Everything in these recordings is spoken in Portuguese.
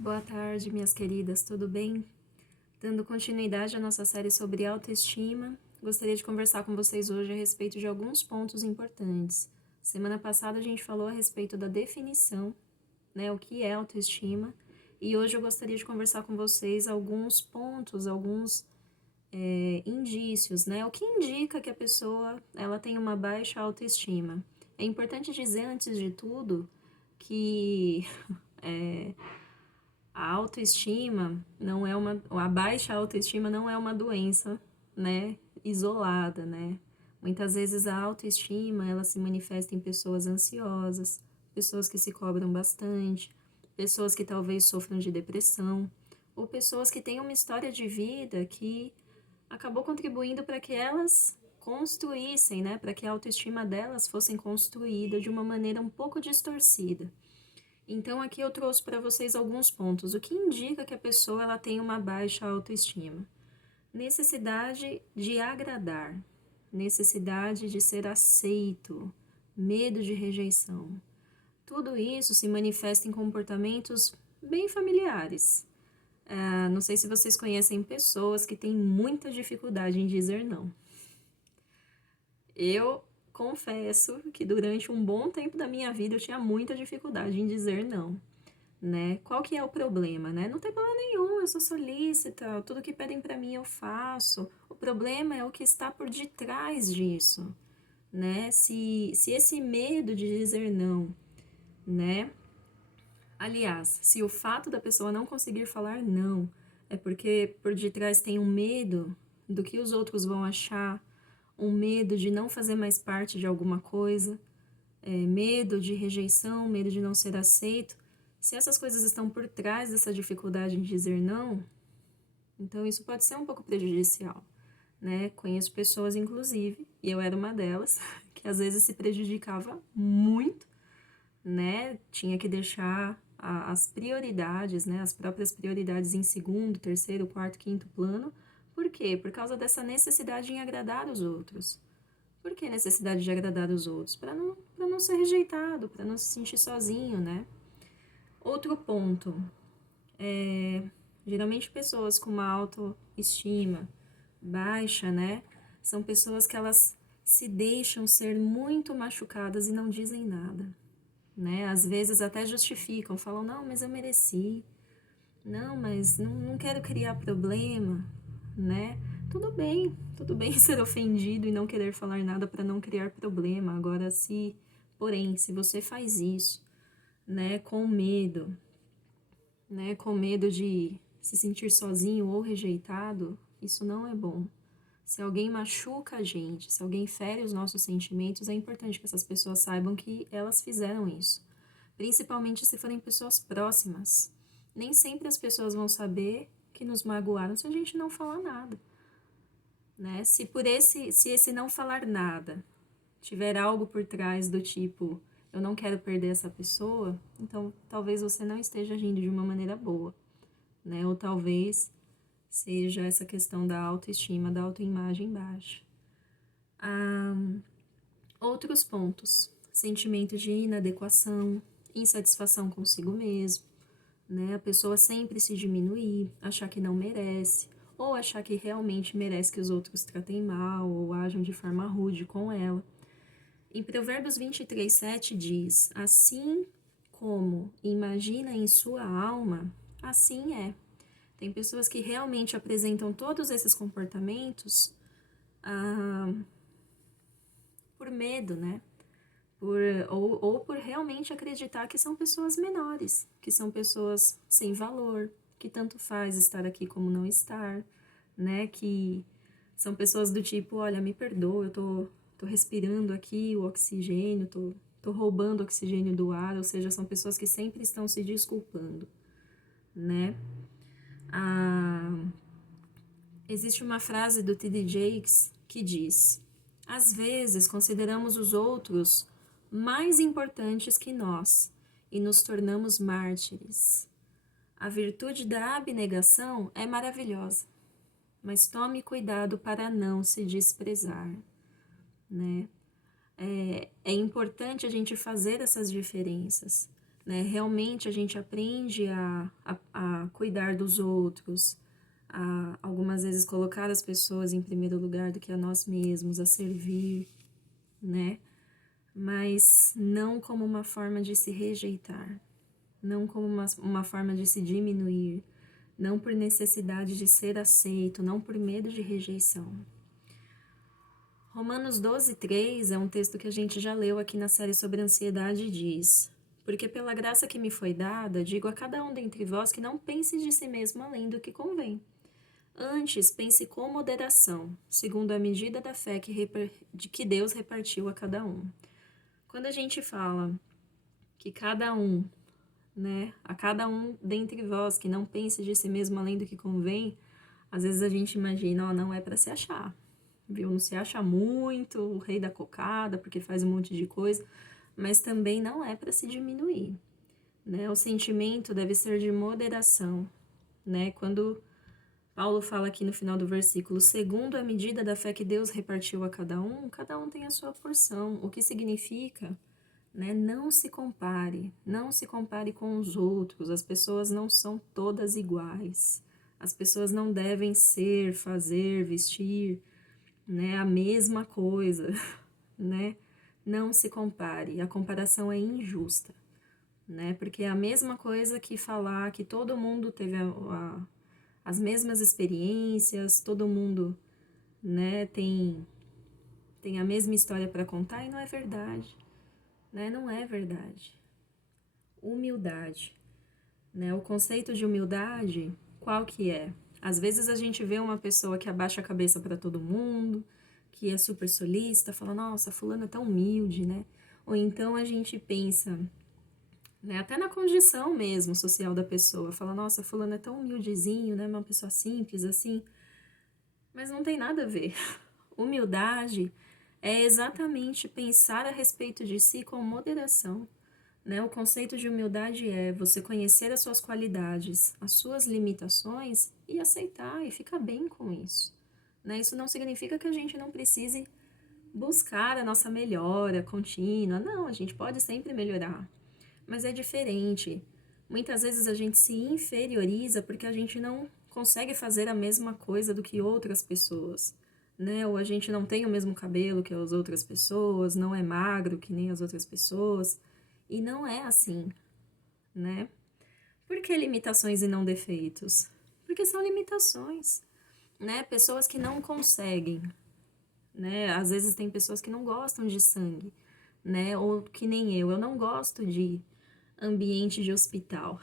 Boa tarde, minhas queridas, tudo bem? Dando continuidade à nossa série sobre autoestima, gostaria de conversar com vocês hoje a respeito de alguns pontos importantes. Semana passada a gente falou a respeito da definição, né, o que é autoestima, e hoje eu gostaria de conversar com vocês alguns pontos, alguns indícios, né, o que indica que a pessoa ela tem uma baixa autoestima. É importante dizer, antes de tudo, que a autoestima não é a baixa autoestima não é uma doença, né, isolada, né? Muitas vezes a autoestima, ela se manifesta em pessoas ansiosas, pessoas que se cobram bastante, pessoas que talvez sofram de depressão, ou pessoas que têm uma história de vida que acabou contribuindo para que elas construíssem, né, para que a autoestima delas fosse construída de uma maneira um pouco distorcida. Então aqui eu trouxe para vocês alguns pontos, o que indica que a pessoa ela tem uma baixa autoestima. Necessidade de agradar, necessidade de ser aceito, medo de rejeição. Tudo isso se manifesta em comportamentos bem familiares. Não sei se vocês conhecem pessoas que têm muita dificuldade em dizer não. Eu confesso que durante um bom tempo da minha vida eu tinha muita dificuldade em dizer não, né? Qual que é o problema, né? Não tem problema nenhum, eu sou solícita, tudo que pedem para mim eu faço. O problema é o que está por detrás disso, né? Se esse medo de dizer não, né? Aliás, se o fato da pessoa não conseguir falar não é porque por detrás tem um medo do que os outros vão achar, um medo de não fazer mais parte de alguma coisa, medo de rejeição, medo de não ser aceito. Se essas coisas estão por trás dessa dificuldade em dizer não, então isso pode ser um pouco prejudicial, né? Conheço pessoas, inclusive, e eu era uma delas, que às vezes se prejudicava muito, né? Tinha que deixar as prioridades, né? As próprias prioridades em segundo, terceiro, quarto, quinto plano. Por quê? Por causa dessa necessidade em agradar os outros. Por que necessidade de agradar os outros? Para não ser rejeitado, para não se sentir sozinho, né? Outro ponto, geralmente pessoas com uma autoestima baixa, né? São pessoas que elas se deixam ser muito machucadas e não dizem nada, né? Às vezes até justificam, falam, não, mas eu mereci, não, mas não quero criar problema, né? Tudo bem ser ofendido e não querer falar nada para não criar problema. Agora, se você faz isso, né, com medo de se sentir sozinho ou rejeitado, isso não é bom. Se alguém machuca a gente, se alguém fere os nossos sentimentos, é importante que essas pessoas saibam que elas fizeram isso. Principalmente se forem pessoas próximas. Nem sempre as pessoas vão saber que nos magoaram se a gente não falar nada, né? Se esse não falar nada tiver algo por trás do tipo, eu não quero perder essa pessoa, então talvez você não esteja agindo de uma maneira boa, né? Ou talvez seja essa questão da autoestima, da autoimagem baixa. Outros pontos: sentimento de inadequação, insatisfação consigo mesmo, né? A pessoa sempre se diminuir, achar que não merece, ou achar que realmente merece que os outros tratem mal ou ajam de forma rude com ela. Em Provérbios 23:7 diz: assim como imagina em sua alma, assim é. Tem pessoas que realmente apresentam todos esses comportamentos por medo, né? Ou por realmente acreditar que são pessoas menores, que são pessoas sem valor, que tanto faz estar aqui como não estar, né? Que são pessoas do tipo, olha, me perdoa, eu tô respirando aqui o oxigênio, tô roubando oxigênio do ar, ou seja, são pessoas que sempre estão se desculpando, né? Existe uma frase do T.D. Jakes que diz: às vezes consideramos os outros mais importantes que nós e nos tornamos mártires. A virtude da abnegação é maravilhosa, mas tome cuidado para não se desprezar, né? É importante a gente fazer essas diferenças. né? Realmente a gente aprende a cuidar dos outros, a algumas vezes colocar as pessoas em primeiro lugar do que a nós mesmos, a servir, né? Mas não como uma forma de se rejeitar, não como uma forma de se diminuir, não por necessidade de ser aceito, não por medo de rejeição. Romanos 12:3 é um texto que a gente já leu aqui na série sobre ansiedade e diz: porque pela graça que me foi dada, digo a cada um dentre vós que não pense de si mesmo além do que convém. Antes, pense com moderação, segundo a medida da fé que Deus repartiu a cada um. Quando a gente fala que cada um, né, a cada um dentre vós que não pense de si mesmo além do que convém, às vezes a gente imagina, ó, não é para se achar, viu? Não se acha muito o rei da cocada porque faz um monte de coisa, mas também não é para se diminuir, né? O sentimento deve ser de moderação, né? Quando Paulo fala aqui no final do versículo, segundo a medida da fé que Deus repartiu a cada um tem a sua porção, o que significa, né, não se compare com os outros, as pessoas não são todas iguais, as pessoas não devem ser, fazer, vestir, né, a mesma coisa, né, não se compare, a comparação é injusta, né, porque é a mesma coisa que falar que todo mundo teve as mesmas experiências, todo mundo, né, tem a mesma história para contar e não é verdade, né? Não é verdade. Humildade, né? O conceito de humildade, qual que é? Às vezes a gente vê uma pessoa que abaixa a cabeça para todo mundo, que é super solícita, fala, nossa, fulano é tão humilde, né? Ou então a gente pensa, né, até na condição mesmo social da pessoa, fala, nossa, fulano é tão humildezinho, né? Uma pessoa simples assim. Mas não tem nada a ver. Humildade é exatamente pensar a respeito de si com moderação, né? O conceito de humildade é você conhecer as suas qualidades, as suas limitações e aceitar e ficar bem com isso, né? Isso não significa que a gente não precise buscar a nossa melhora contínua. Não, a gente pode sempre melhorar, mas é diferente. Muitas vezes a gente se inferioriza porque a gente não consegue fazer a mesma coisa do que outras pessoas, né? Ou a gente não tem o mesmo cabelo que as outras pessoas, não é magro que nem as outras pessoas. E não é assim, né? Por que limitações e não defeitos? Porque são limitações, né? Pessoas que não conseguem, né? Às vezes tem pessoas que não gostam de sangue, né? Ou que nem eu não gosto de ambiente de hospital,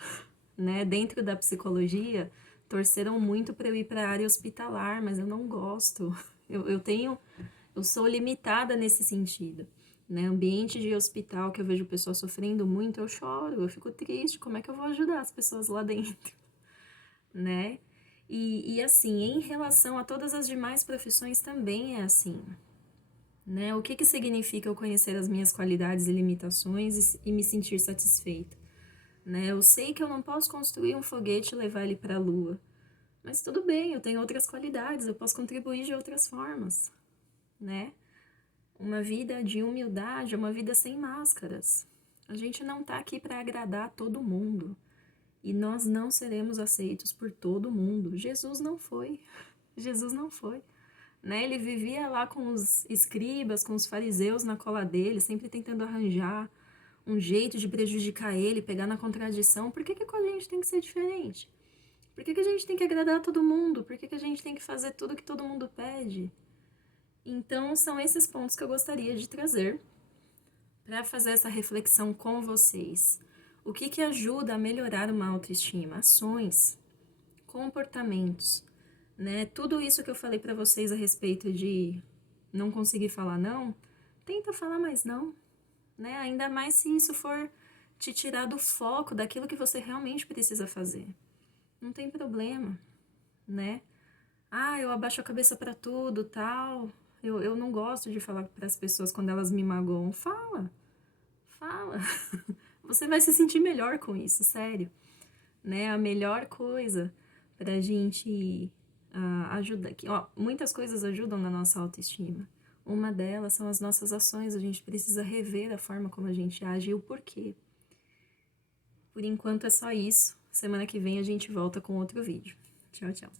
né? Dentro da psicologia, torceram muito para eu ir para a área hospitalar, mas eu não gosto. Eu sou limitada nesse sentido, né? Ambiente de hospital que eu vejo pessoas sofrendo muito, eu choro, eu fico triste. Como é que eu vou ajudar as pessoas lá dentro, né? E assim, em relação a todas as demais profissões também é assim, né? O que que significa eu conhecer as minhas qualidades e limitações e me sentir satisfeita, né? Eu sei que eu não posso construir um foguete e levar ele para a lua, mas tudo bem, eu tenho outras qualidades, eu posso contribuir de outras formas, né? Uma vida de humildade é uma vida sem máscaras. A gente não tá aqui para agradar todo mundo. E nós não seremos aceitos por todo mundo. Jesus não foi. Jesus não foi. Né? Ele vivia lá com os escribas, com os fariseus na cola dele, sempre tentando arranjar um jeito de prejudicar ele, pegar na contradição. Por que que com a gente tem que ser diferente? Por que que a gente tem que agradar todo mundo? Por que que a gente tem que fazer tudo que todo mundo pede? Então, são esses pontos que eu gostaria de trazer para fazer essa reflexão com vocês. O que que ajuda a melhorar uma autoestima? Ações, comportamentos, né? Tudo isso que eu falei para vocês a respeito de não conseguir falar não, tenta falar mais não, né? Ainda mais se isso for te tirar do foco daquilo que você realmente precisa fazer. Não tem problema, né? Ah, eu abaixo a cabeça para tudo, tal. Eu não gosto de falar para as pessoas quando elas me magoam. Fala. Você vai se sentir melhor com isso, sério. Né? A melhor coisa pra gente ajudar. Ó, muitas coisas ajudam na nossa autoestima. Uma delas são as nossas ações. A gente precisa rever a forma como a gente age e o porquê. Por enquanto é só isso. Semana que vem a gente volta com outro vídeo. Tchau, tchau.